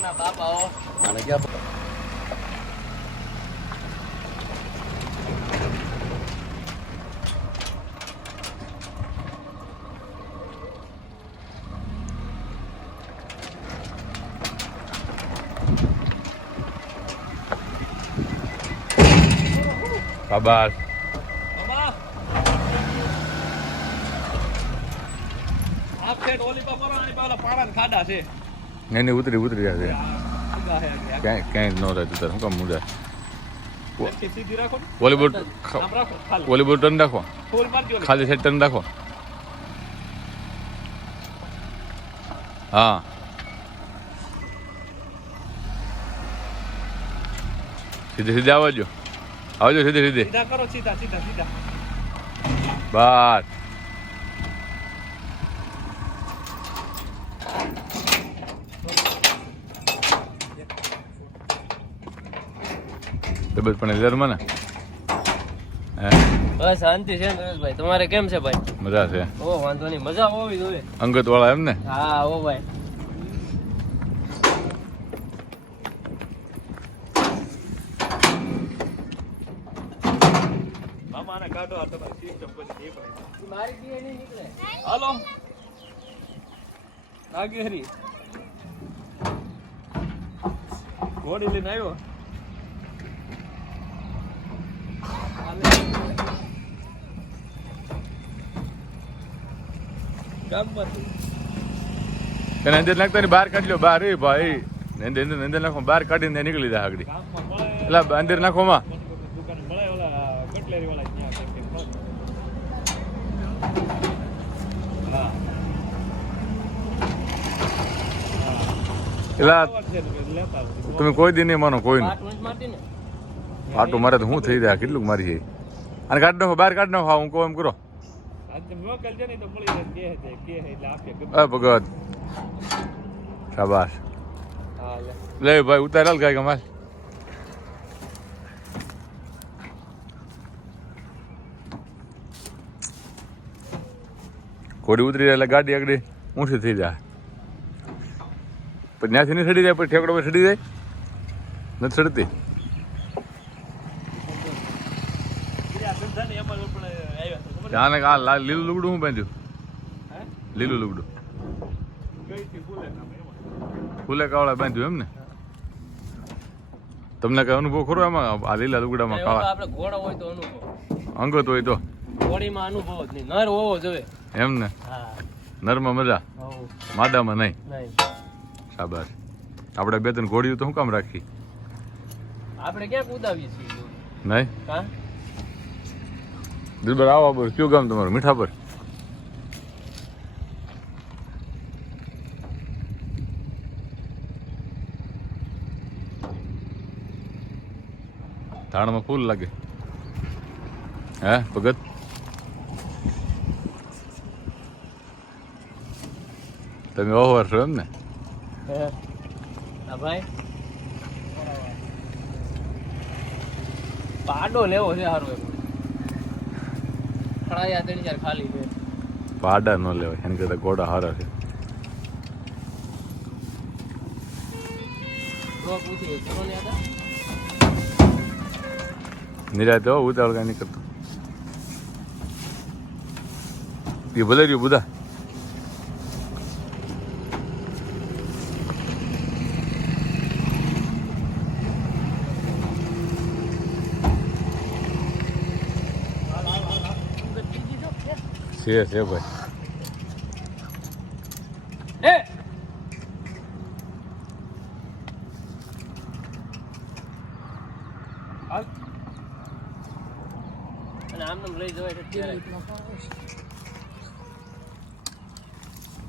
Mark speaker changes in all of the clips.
Speaker 1: ગામના બાપાઓ
Speaker 2: આને ક્યાં શાબાશ
Speaker 1: બાબા આ ફેટ ઓલી પર મારો આની પાલા પાડાના ખાડા છે
Speaker 2: એની ઉતરી ઉતરી
Speaker 1: સીધા હે
Speaker 2: ક્યાંય ક્યાંય ન રહેતું તારે શું કામ
Speaker 1: ને.
Speaker 2: વોલીબોલ વોલીબોલ ટર્ન રાખો. ખાલી સેટ ટર્ન રાખો. હા. સીધે સીધે આવજો. આવજો સીધે સીધે.
Speaker 1: સીધા કરો સીધા સીધા સીધા.
Speaker 2: બસ તબિયત પણ હજારમાં ને હે?
Speaker 1: બસ શાંતિ છે નરેશભાઈ તમારે કેમ છે ભાઈ?
Speaker 2: મજા છે.
Speaker 1: ઓ વાંધો નહીં. મજા હોવી જોઈએ.
Speaker 2: અંગત વાળા એમ ને
Speaker 1: હા ઓ ભાઈ હાલો. લાગી હરી ઘોડી લઈને આવ્યો?
Speaker 2: તને અંદર નાખતા બહાર કાઢી લો, બહાર. એ ભાઈ અંદર અંદર બહાર કાઢીને નીકળી જાય આગળ. એટલે અંદર નાખો માં. તમે કોઈ દી નહીં માનો, કોઈ
Speaker 1: પાટ
Speaker 2: મારે તો શું થઈ જાય કેટલું મારી જાય. અને કાઢ નાખો બહાર કાઢ નાખો હા, હું કહું એમ કરો.
Speaker 1: છે છે
Speaker 2: ભગત શાબાશ.
Speaker 1: લે.
Speaker 2: ભાઈ ઉતારેલ હાલ કાંઈ કમાલ ઘોડી ઉતરી જાય એટલે ગાડી આગળ ઊંચી થઈ જાય. પણ ત્યાંથી નહીં સડી જાય પછી ઠેકડો પર સડી જાય. નથી સડતી
Speaker 1: બીજા ધંધાને એમાં પણ હતા
Speaker 2: આને આ લાલ લુગડું હું બાંધ્યું લીલું લુગડું.
Speaker 1: ફૂલે
Speaker 2: કાવડા બાંધ્યું એમ ને તમને કઈ અનુભવ ખરો એમાં? આ લીલા લુગડામાં કાળા.
Speaker 1: આપણે ઘોડો હોય તો અનુભવ.
Speaker 2: અંગત હોય તો.
Speaker 1: ઘોડીમાં અનુભવ જ નહીં. નર હોવો જોઈએ.
Speaker 2: એમ ને? નરમાં મજા? માદામાં નહીં?
Speaker 1: નહીં.
Speaker 2: શાબાશ. આપણે બે ત્રણ ઘોડીઓ તો શું કામ રાખી?
Speaker 1: આપણે ક્યાંક ઉદાવીએ છીએ?
Speaker 2: નહીં?
Speaker 1: હા?
Speaker 2: દિલબર, આવો પર કયું ગામ તમારું? મીઠા પર ધાણમાં ફૂલ લાગે. હે, ભગત? તમે ઓવર છો એમ ને
Speaker 1: પાડો લેવો છે સારું ખડાયા ત્રણ ચાર ખાલી છે.
Speaker 2: પાડા ન લેવાય એને કરતા ઘોડા હારા છે. નિરાતે ઉતાવળ કાંઈ નહીં કરતો. એ ભલે રહ્યું બુધા. છે છે ભાઈ.
Speaker 1: એ!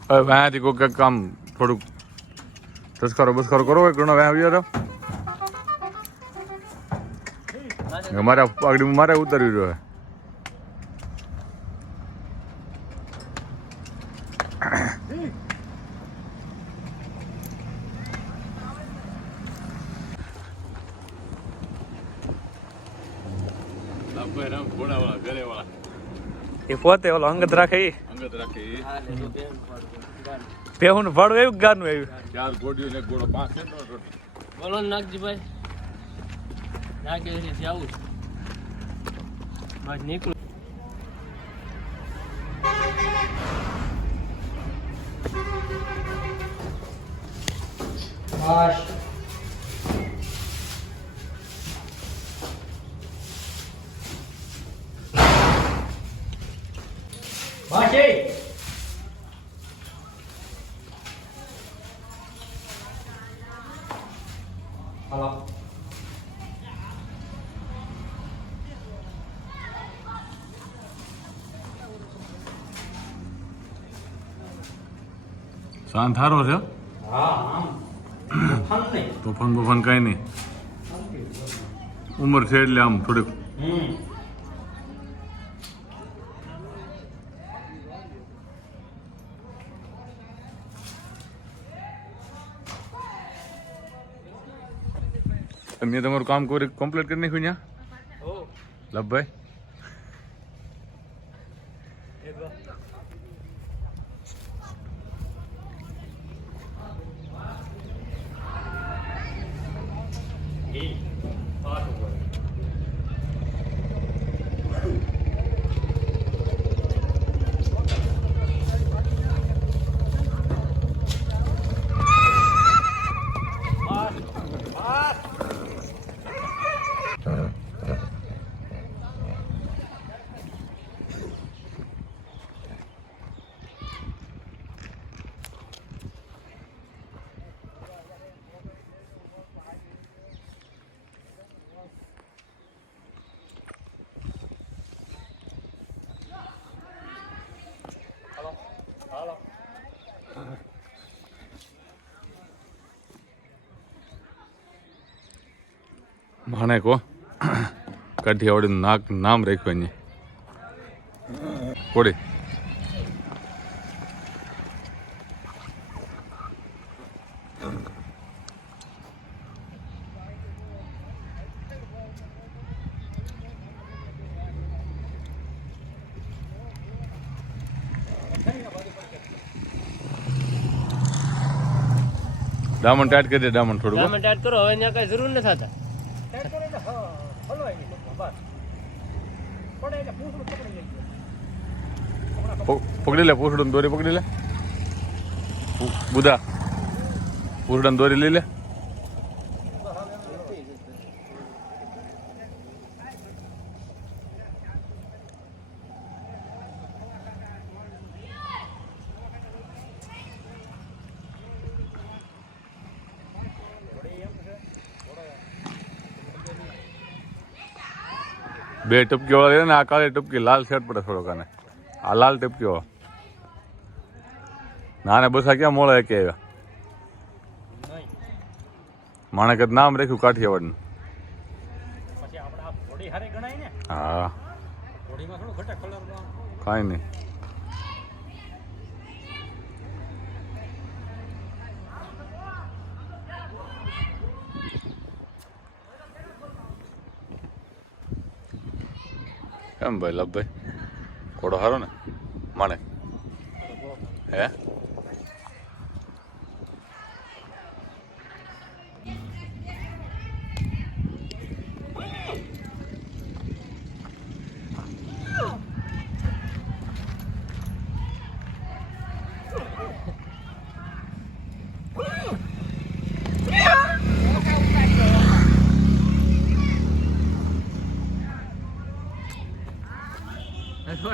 Speaker 2: હવે અહીંયાથી કોઈ કંઈક કામ થોડુંક તસ્કરો બસ્કરો કરો ઘણો આવી રહ્યો
Speaker 1: મારે
Speaker 2: મારે આગળ મારે ઉતરવી રહ્યો
Speaker 3: એ પોતે ઓલો અંગત રાખે ઈ.
Speaker 2: અંગત રાખે.
Speaker 1: ગાડી.
Speaker 2: પેહું ફળ આવ્યું ગાનું આવ્યું? ચાર ગોડીઓ ને ગોળો પાંચ
Speaker 1: બોલો ને નાગજીભાઈ. નાગે બસ નીકળું બસ હાલો
Speaker 2: શાંત હારો છે? તોફાન બોફાન કઈ નહીં. ઉંમર છે એટલે આમ થોડીક
Speaker 1: હમ
Speaker 2: મેં તમારું કામ કરી કમ્પ્લીટ કરી નાખ્યું ત્યાં લભભાઈ?
Speaker 1: એ હાલો હાલો
Speaker 2: માણે કો કાઠિયાવાડી નાક નામ રાખ્યું અહીંયા. કોડી ડામણ ટાઈટ કરી દે, ડામણ થોડું.
Speaker 1: તમે ટાઈટ કરો, હવે ત્યાં કઈ જરૂર નથી થતા.
Speaker 2: પકડી લે પૂછડું દોરી પકડી લે. બુધા. પૂછડું દોરી લઈ લે. બે ટપકી વાળા લે ને આ કાળી ટપકી લાલ શર્ટ પડે થોડોક આને. આ લાલ ટપકી વાળો નાને બસા ક્યાં મોળા કે આવ્યા? માણે કદ નામ રાખ્યું કાઠિયાવાડનું.
Speaker 1: ને?
Speaker 2: હા. કાંઈ નહીં. કેમ ભાઈ લભભાઈ ઘોડો સારો ને? માણે. હે?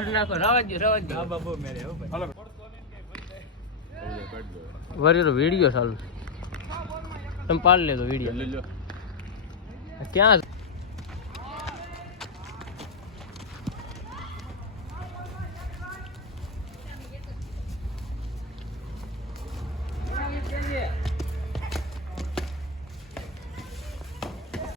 Speaker 1: છોડ નાખો રવા દો રવા દો. બાબુ મેરે હો ભાઈ. વરી વીડિયો ચાલુ છે. તમે પાડ લેજો વીડિયો ક્યાં